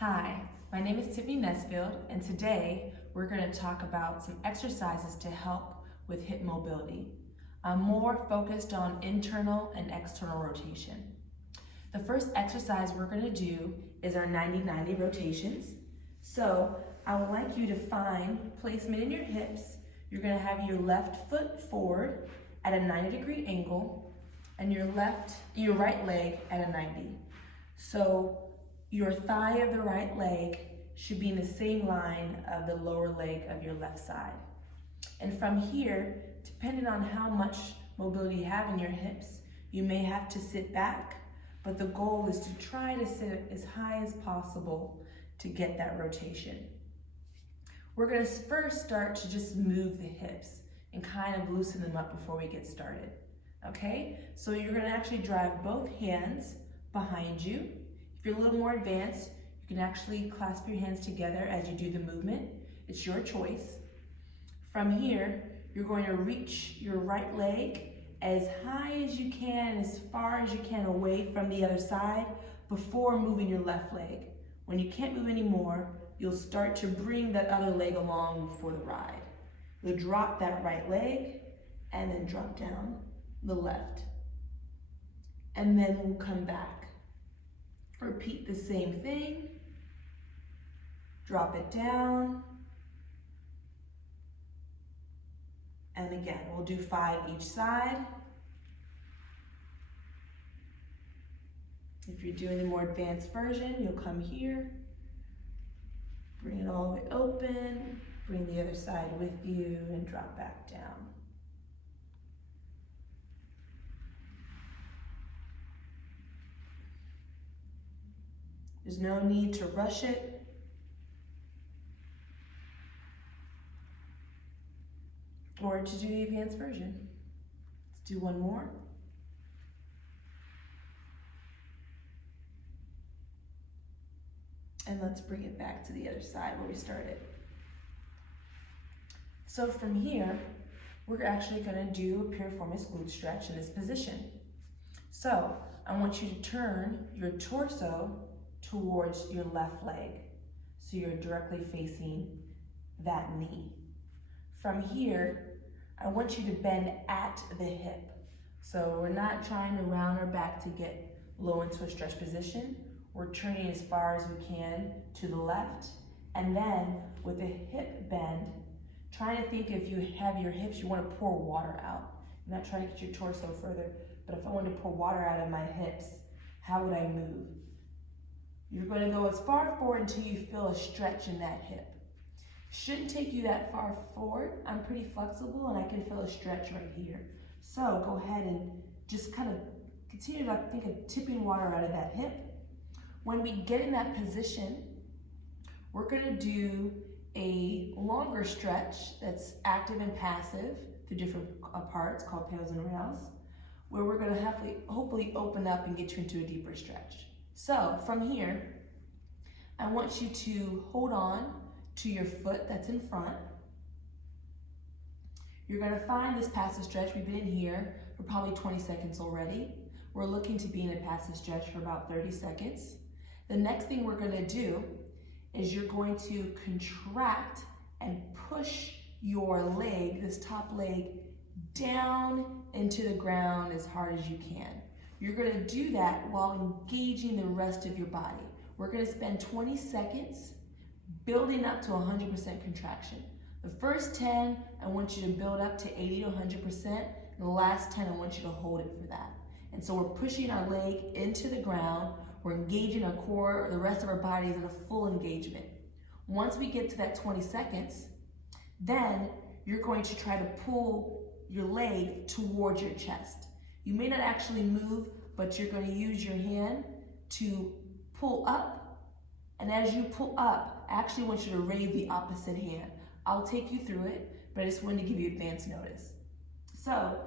Hi, my name is Tiffany Nesfield, and today we're going to talk about some exercises to help with hip mobility. I'm more focused on internal and external rotation. The first exercise we're going to do is our 90-90 rotations. So I would like you to find placement in your hips. You're going to have your left foot forward at a 90-degree angle and your right leg at a 90. So your thigh of the right leg should be in the same line of the lower leg of your left side. And from here, depending on how much mobility you have in your hips, you may have to sit back, but the goal is to try to sit as high as possible to get that rotation. We're going to first start to just move the hips and kind of loosen them up before we get started. Okay, so you're going to actually drive both hands behind you. If you're a little more advanced, you can actually clasp your hands together as you do the movement. It's your choice. From here, you're going to reach your right leg as high as you can, as far as you can away from the other side before moving your left leg. When you can't move anymore, you'll start to bring that other leg along for the ride. You'll drop that right leg and then drop down the left. And then we'll come back. Repeat the same thing. Drop it down. And again, we'll do 5 each side. If you're doing the more advanced version, you'll come here, bring it all the way open, bring the other side with you, and drop back down. There's no need to rush it. Or to do the advanced version. Let's do one more. And let's bring it back to the other side where we started. So from here, we're actually going to do a piriformis glute stretch in this position. So I want you to turn your torso towards your left leg. So you're directly facing that knee. From here, I want you to bend at the hip. So we're not trying to round our back to get low into a stretch position. We're turning as far as we can to the left. And then with the hip bend, trying to think if you have your hips, you want to pour water out. I'm not trying to get your torso further, but if I wanted to pour water out of my hips, how would I move? You're going to go as far forward until you feel a stretch in that hip. Shouldn't take you that far forward. I'm pretty flexible and I can feel a stretch right here. So go ahead and just kind of continue to think of tipping water out of that hip. When we get in that position, we're going to do a longer stretch that's active and passive through different parts called pails and rails, where we're going to hopefully open up and get you into a deeper stretch. So from here, I want you to hold on to your foot that's in front. You're going to find this passive stretch. We've been in here for probably 20 seconds already. We're looking to be in a passive stretch for about 30 seconds. The next thing we're going to do is you're going to contract and push your leg, this top leg, down into the ground as hard as you can. You're going to do that while engaging the rest of your body. We're going to spend 20 seconds building up to 100% contraction. The first 10, I want you to build up to 80 to 100%, and the last 10, I want you to hold it for that. And so we're pushing our leg into the ground, we're engaging our core, the rest of our body is in a full engagement. Once we get to that 20 seconds, then you're going to try to pull your leg towards your chest. You may not actually move, but you're going to use your hand to pull up. And as you pull up, I actually want you to raise the opposite hand. I'll take you through it, but I just wanted to give you advance notice. So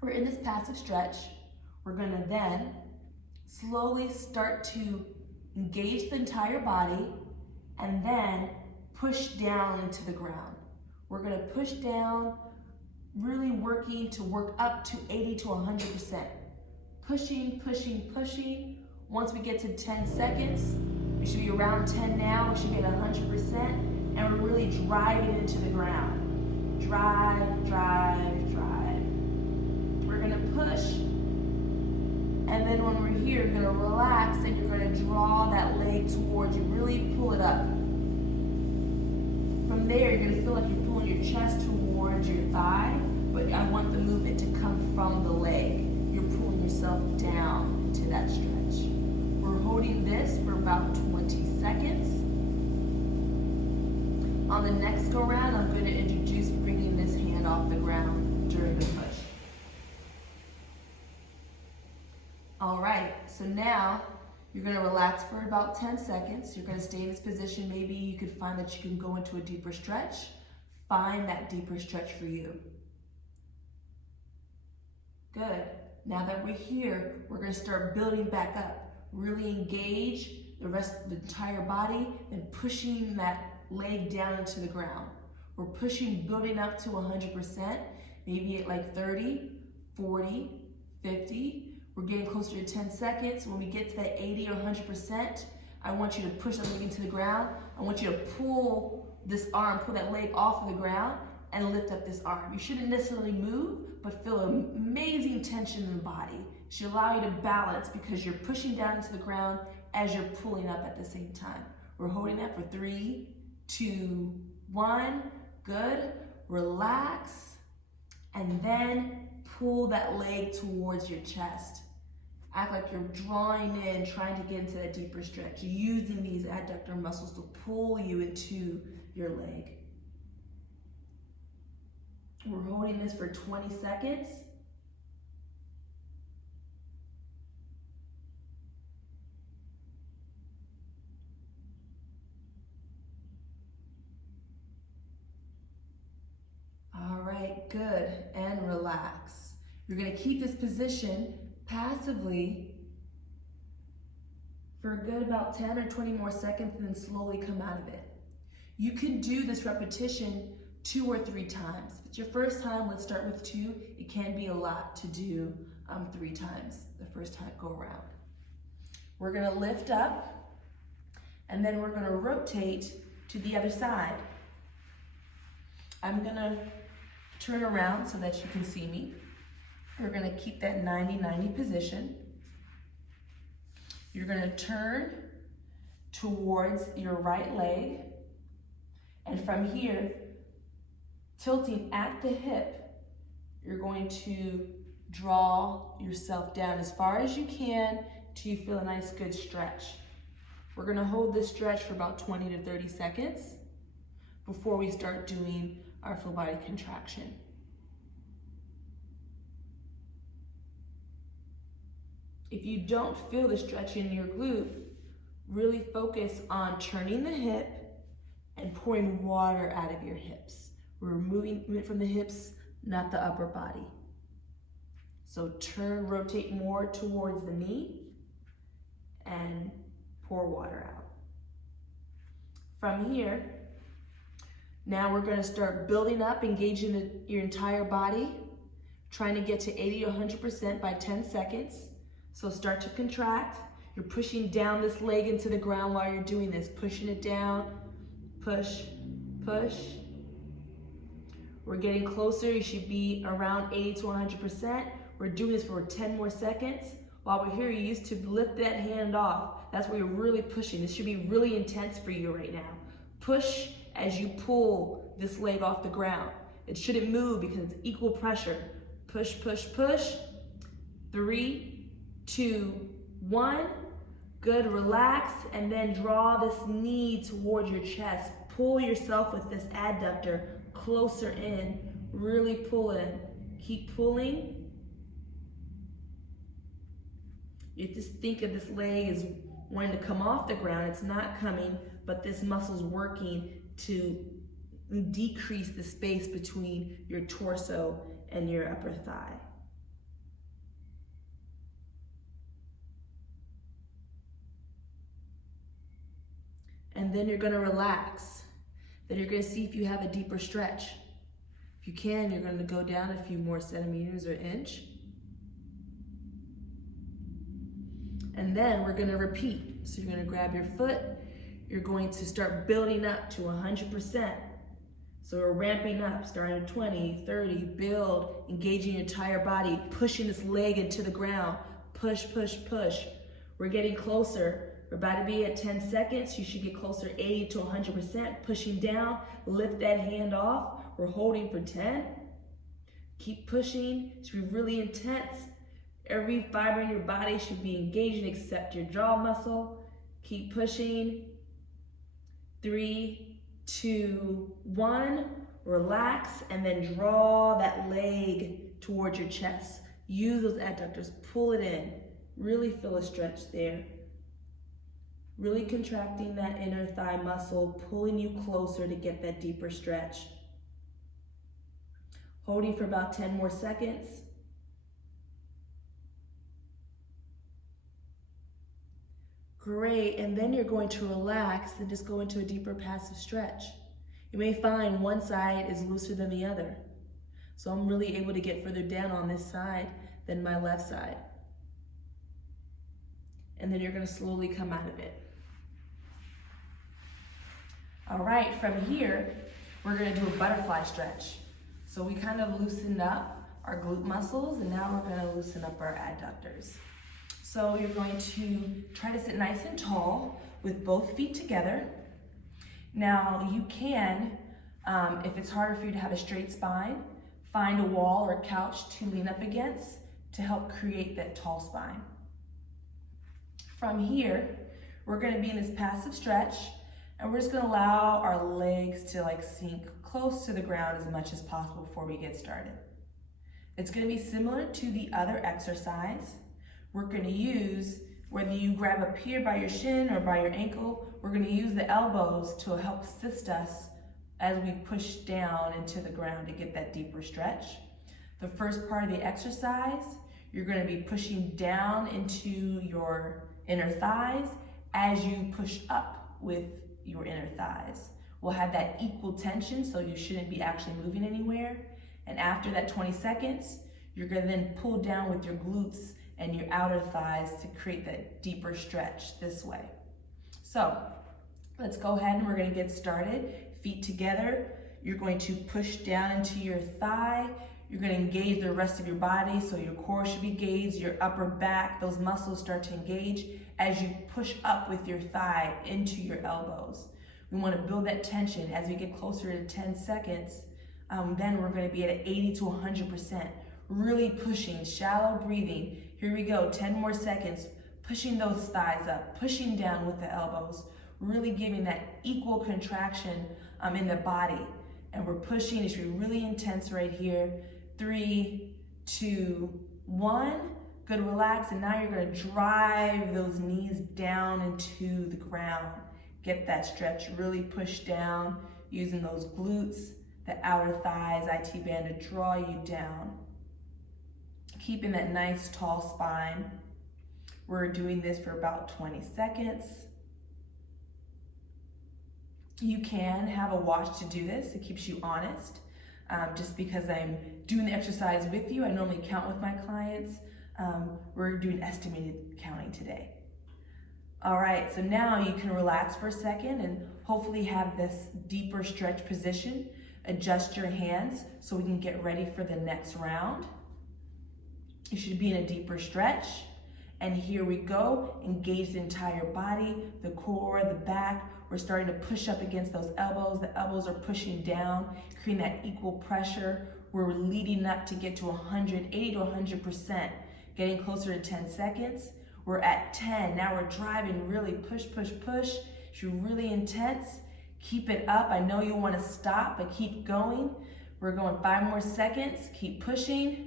we're in this passive stretch. We're going to then slowly start to engage the entire body and then push down into the ground. We're going to push down, really working to work up to 80 to 100%. Pushing, pushing, pushing. Once we get to 10 seconds, we should be around 10 now. We should be at 100%, and we're really driving into the ground. Drive, drive, drive. We're gonna push, and then when we're here, you're gonna relax and you're gonna draw that leg towards you. Really pull it up. From there, you're gonna feel like you're pulling your chest towards your thigh, but I want the movement to come from the leg. You're pulling yourself down into that stretch. We're holding this for about 20 seconds. On the next go round, I'm going to introduce bringing this hand off the ground during the push. All right, so now you're going to relax for about 10 seconds. You're going to stay in this position. Maybe you could find that you can go into a deeper stretch. Find that deeper stretch for you. Good. Now that we're here, we're going to start building back up. Really engage the entire body and pushing that leg down into the ground. We're pushing, building up to 100%, maybe at like 30, 40, 50. We're getting closer to 10 seconds. When we get to that 80 or 100%, I want you to push that leg into the ground. I want you to pull this arm, pull that leg off of the ground and lift up this arm. You shouldn't necessarily move, but feel amazing tension in the body. It should allow you to balance because you're pushing down into the ground as you're pulling up at the same time. We're holding that for 3, 2, 1. Good. Relax. And then pull that leg towards your chest. Act like you're drawing in, trying to get into that deeper stretch, using these adductor muscles to pull you into your leg. We're holding this for 20 seconds. All right, good, and relax. You're gonna keep this position passively for a good about 10 or 20 more seconds and then slowly come out of it. You can do this repetition 2 or 3 times. If it's your first time, let's start with 2. It can be a lot to do 3 times the first time go around. We're gonna lift up and then we're gonna rotate to the other side. I'm gonna turn around so that you can see me. We're gonna keep that 90-90 position. You're gonna turn towards your right leg, and from here, tilting at the hip, you're going to draw yourself down as far as you can till you feel a nice good stretch. We're gonna hold this stretch for about 20 to 30 seconds before we start doing our full body contraction. If you don't feel the stretch in your glute, really focus on turning the hip and pouring water out of your hips. We're removing it from the hips, not the upper body. So turn, rotate more towards the knee and pour water out. From here, now we're gonna start building up, engaging your entire body, trying to get to 80 to 100% by 10 seconds. So start to contract. You're pushing down this leg into the ground while you're doing this, pushing it down, push, push. We're getting closer. You should be around 80 to 100%. We're doing this for 10 more seconds. While we're here, you used to lift that hand off. That's where you're really pushing. This should be really intense for you right now. Push as you pull this leg off the ground. It shouldn't move because it's equal pressure. Push, push, push. 3, 2, 1. Good, relax, and then draw this knee towards your chest. Pull yourself with this adductor closer in. Really pull in. Keep pulling. You just think of this leg as wanting to come off the ground. It's not coming, but this muscle's working to decrease the space between your torso and your upper thigh. And then you're gonna relax. Then you're gonna see if you have a deeper stretch. If you can, you're gonna go down a few more centimeters or inch. And then we're gonna repeat. So you're gonna grab your foot, you're going to start building up to 100%. So we're ramping up, starting at 20, 30, build, engaging your entire body, pushing this leg into the ground. Push, push, push. We're getting closer. We're about to be at 10 seconds. You should get closer, 80 to 100%. Pushing down, lift that hand off. We're holding for 10. Keep pushing. It should be really intense. Every fiber in your body should be engaging except your jaw muscle. Keep pushing. 3, 2, 1. Relax and then draw that leg towards your chest. Use those adductors, pull it in. Really feel a stretch there. Really contracting that inner thigh muscle, pulling you closer to get that deeper stretch. Holding for about 10 more seconds. Great, and then you're going to relax and just go into a deeper passive stretch. You may find one side is looser than the other. So I'm really able to get further down on this side than my left side. And then you're gonna slowly come out of it. All right, from here, we're gonna do a butterfly stretch. So we kind of loosened up our glute muscles and now we're gonna loosen up our adductors. So you're going to try to sit nice and tall with both feet together. Now you can, if it's harder for you to have a straight spine, find a wall or couch to lean up against to help create that tall spine. From here, we're gonna be in this passive stretch and we're just gonna allow our legs to sink close to the ground as much as possible before we get started. It's gonna be similar to the other exercise. We're gonna use, whether you grab up here by your shin or by your ankle, we're gonna use the elbows to help assist us as we push down into the ground to get that deeper stretch. The first part of the exercise, you're gonna be pushing down into your inner thighs as you push up with your inner thighs. We'll have that equal tension, so you shouldn't be actually moving anywhere. And after that 20 seconds, you're gonna then pull down with your glutes and your outer thighs to create that deeper stretch this way. So let's go ahead and we're gonna get started. Feet together, you're going to push down into your thigh. You're gonna engage the rest of your body, so your core should be engaged, your upper back, those muscles start to engage as you push up with your thigh into your elbows. We wanna build that tension as we get closer to 10 seconds. Then we're gonna be at 80 to 100%. Really pushing, shallow breathing. Here we go, 10 more seconds. Pushing those thighs up, pushing down with the elbows. Really giving that equal contraction in the body. And we're pushing, it should be really intense right here. 3, 2, 1. Good, relax, and now you're gonna drive those knees down into the ground. Get that stretch, really push down, using those glutes, the outer thighs, IT band to draw you down. Keeping that nice tall spine. We're doing this for about 20 seconds. You can have a watch to do this. It keeps you honest. Just because I'm doing the exercise with you, I normally count with my clients. We're doing estimated counting today. All right, so now you can relax for a second and hopefully have this deeper stretch position. Adjust your hands so we can get ready for the next round. You should be in a deeper stretch. And here we go, engage the entire body, the core, the back. We're starting to push up against those elbows. The elbows are pushing down, creating that equal pressure. We're leading up to get to 80 to 100%, getting closer to 10 seconds. We're at 10, now we're driving, really push, push, push. You're really intense. Keep it up. I know you wanna stop, but keep going. We're going 5 more seconds, keep pushing.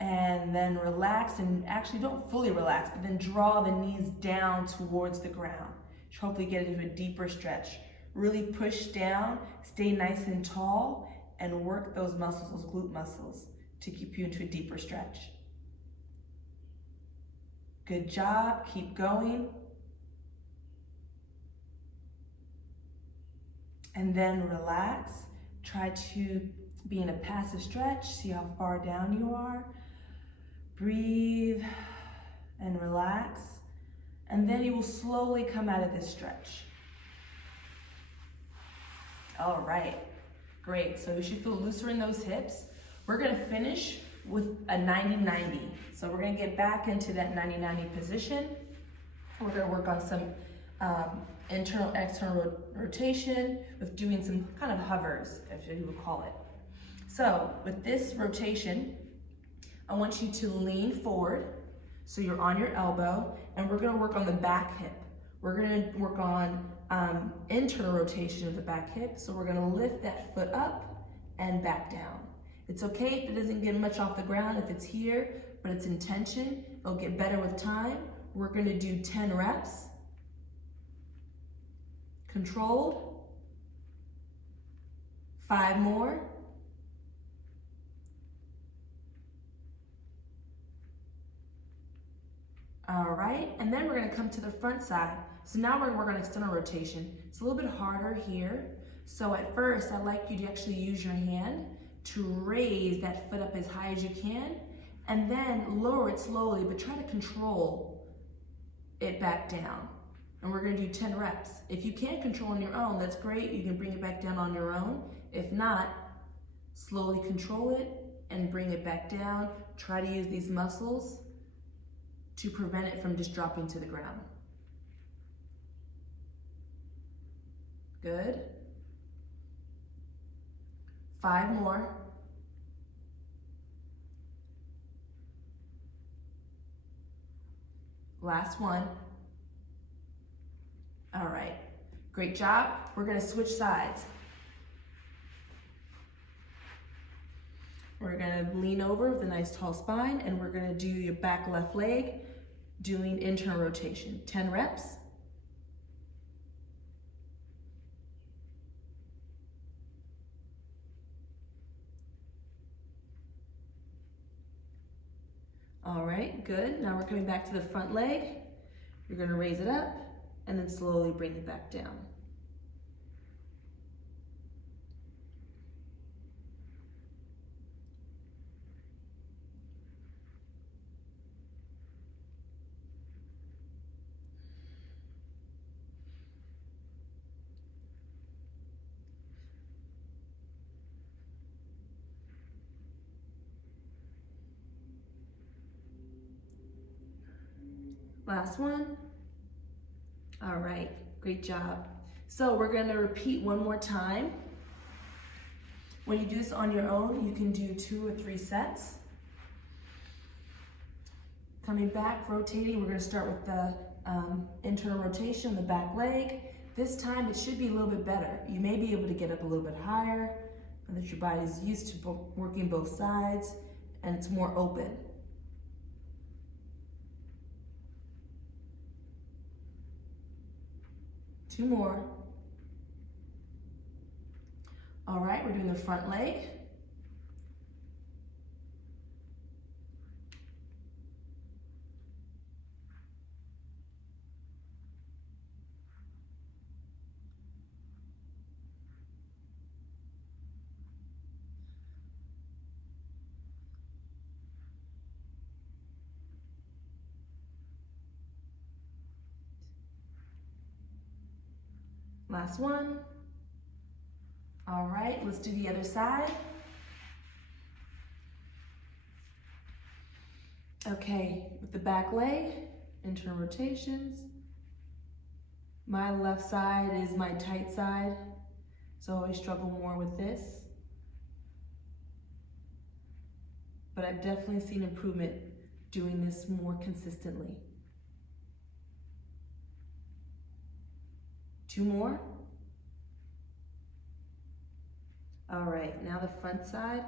And then relax, and actually don't fully relax, but then draw the knees down towards the ground. Hopefully get into a deeper stretch. Really push down, stay nice and tall, and work those muscles, those glute muscles, to keep you into a deeper stretch. Good job, keep going. And then relax. Try to be in a passive stretch, see how far down you are. Breathe and relax. And then you will slowly come out of this stretch. All right, great. So you should feel looser in those hips. We're gonna finish with a 90-90. So we're gonna get back into that 90-90 position. We're gonna work on some internal, external rotation with doing some kind of hovers, if you would call it. So with this rotation, I want you to lean forward so you're on your elbow, and we're gonna work on the back hip. We're gonna work on internal rotation of the back hip, so we're gonna lift that foot up and back down. It's okay if it doesn't get much off the ground, if it's here, but it's in tension. It'll get better with time. We're gonna do 10 reps. Controlled. 5 more. All right, and then we're gonna come to the front side. So now we're gonna work on external rotation. It's a little bit harder here. So at first, I'd like you to actually use your hand to raise that foot up as high as you can, and then lower it slowly, but try to control it back down. And we're gonna do 10 reps. If you can't control on your own, that's great. You can bring it back down on your own. If not, slowly control it and bring it back down. Try to use these muscles to prevent it from just dropping to the ground. Good. 5 more. Last one. All right, great job. We're gonna switch sides. We're gonna lean over with a nice tall spine, and we're gonna do your back left leg, doing internal rotation. 10 reps. All right, good. Now we're coming back to the front leg. You're gonna raise it up and then slowly bring it back down. Last one. All right, great job. So we're gonna repeat one more time. When you do this on your own, you can do 2 or 3 sets. Coming back, rotating, we're gonna start with the internal rotation, the back leg. This time it should be a little bit better. You may be able to get up a little bit higher, so that your body's used to working both sides and it's more open. Two more. All right, we're doing the front leg. Last one. All right, let's do the other side. Okay, with the back leg, internal rotations. My left side is my tight side, so I always struggle more with this. But I've definitely seen improvement doing this more consistently. 2 more. All right, now the front side.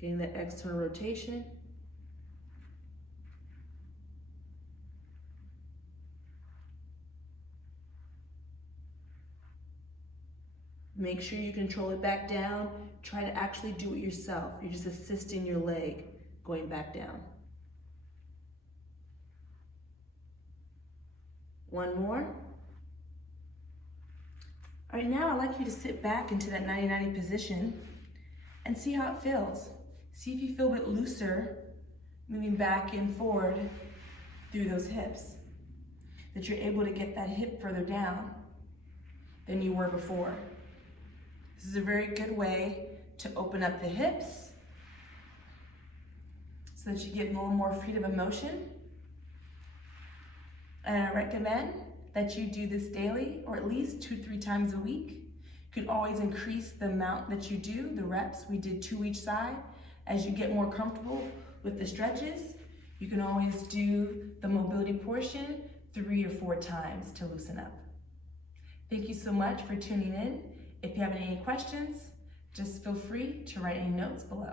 Getting that external rotation. Make sure you control it back down. Try to actually do it yourself. You're just assisting your leg going back down. 1 more. All right, now I'd like you to sit back into that 90-90 position and see how it feels. See if you feel a bit looser, moving back and forward through those hips, that you're able to get that hip further down than you were before. This is a very good way to open up the hips so that you get a little more freedom of motion. And I recommend that you do this daily, or at least 2-3 times a week. You could always increase the amount that you do, the reps. We did 2 each side. As you get more comfortable with the stretches, you can always do the mobility portion 3 or 4 times to loosen up. Thank you so much for tuning in. If you have any questions, just feel free to write any notes below.